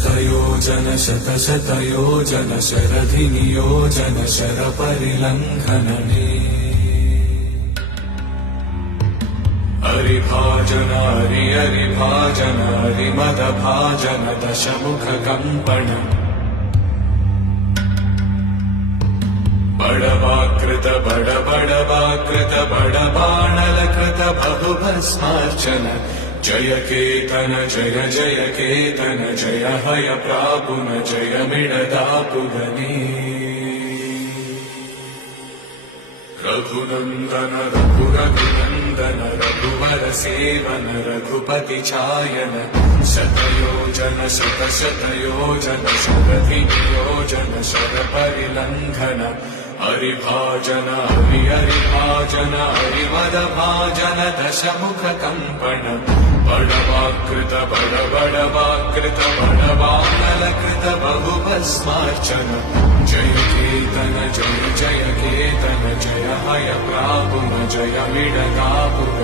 शतयोजन शतशतयोजन शरधिनियोजन शरपरिलङ्घनने हरिभाजन हरिभाजन हरिमदभाजन दशमुखकम्पण बडवाकृत बडवाकृत बडबाणलकृत बहुभस्मार्चन जय केतन जय जय केतन जय हय प्रापुन जय मिडदापुगने रघुनन्दन रघुनन्दन रघुवर सेवन रघुपति चायन शतयोजन शतशतयोजन शरधिनियोजन शरपरिलङ्घन हरिभाजन हरिभाजन हरिमदभाजन दशमुखकम्पण बडवाकृत बडवानलकृत बहुभस्मार्चन जय केतन जय जय केतन जय हय प्रापुन जय मिडदापुगने